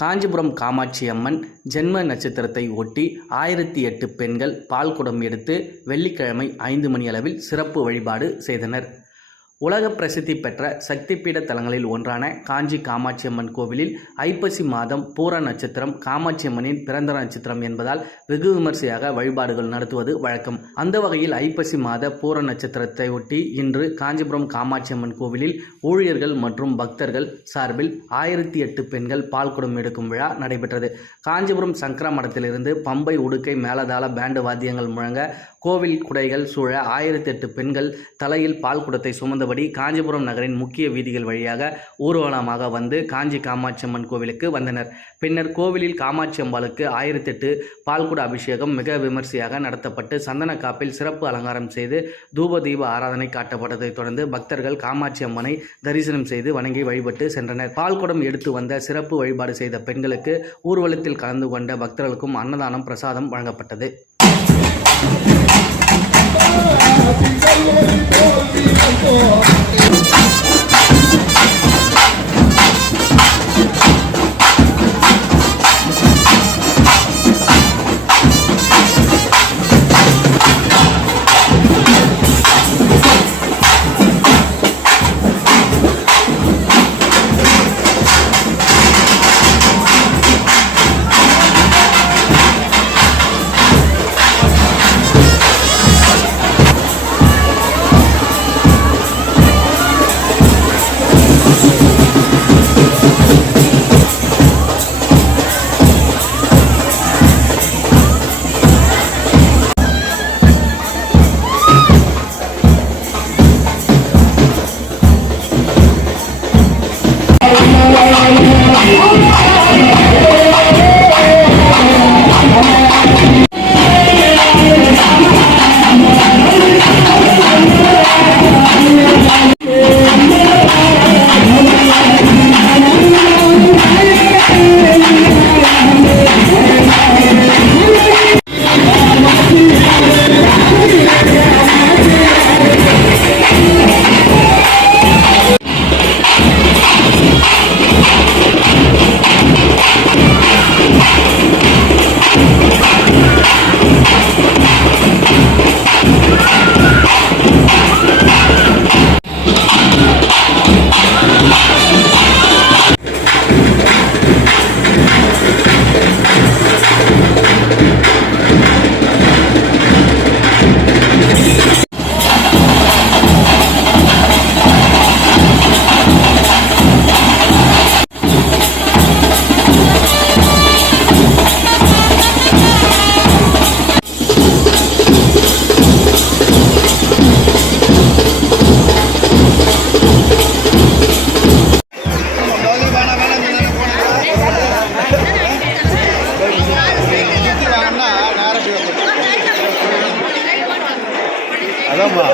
காஞ்சிபுரம் காமாட்சி அம்மன் ஜென்ம நட்சத்திரத்தை ஒட்டி 1008 பெண்கள் பால்குடம் எடுத்து வெள்ளிக்கிழமை 5 மணி அளவில் சிறப்பு வழிபாடு செய்தனர். உலக பிரசித்தி பெற்ற சக்திபீட தலங்களில் ஒன்றான காஞ்சி காமாட்சி அம்மன் கோவிலில் ஐப்பசி மாதம் பூர நட்சத்திரம் காமாட்சி அம்மனின் பிறந்த நட்சத்திரம் என்பதால் வெகு விமர்சையாக வழிபாடுகள் நடத்துவது வழக்கம். அந்த வகையில் ஐப்பசி மாத பூர நட்சத்திரத்தை ஒட்டி இன்று காஞ்சிபுரம் காமாட்சி அம்மன் கோவிலில் ஊழியர்கள் மற்றும் பக்தர்கள் சார்பில் 1008 பெண்கள் பால்குடம் எடுக்கும் விழா நடைபெற்றது. காஞ்சிபுரம் சங்கரா மடத்திலிருந்து பம்பை, உடுக்கை, மேளதாள, பேண்டு வாத்தியங்கள் முழங்க கோவில் குடைகள் சூழ 1008 பெண்கள் தலையில் பால்குடத்தை சுமந்தபடி காஞ்சிபுரம் நகரின் முக்கிய வீதிகள் வழியாக ஊர்வலமாக வந்து காஞ்சி காமாட்சி அம்மன் கோவிலுக்கு வந்தனர். பின்னர் கோவிலில் காமாட்சி அம்பாளுக்கு 1008 பால்குட அபிஷேகம் மிக விமர்சையாக நடத்தப்பட்டு சந்தன காப்பில் சிறப்பு அலங்காரம் செய்து தூப தீப ஆராதனை காட்டப்பட்டதை தொடர்ந்து பக்தர்கள் காமாட்சி அம்மனை தரிசனம் செய்து வணங்கி வழிபட்டு சென்றனர். பால்குடம் எடுத்து வந்த சிறப்பு வழிபாடு செய்த பெண்களுக்கு ஊர்வலத்தில் கலந்து கொண்ட பக்தர்களுக்கும் அன்னதானம் பிரசாதம் வழங்கப்பட்டது. அதாம்மா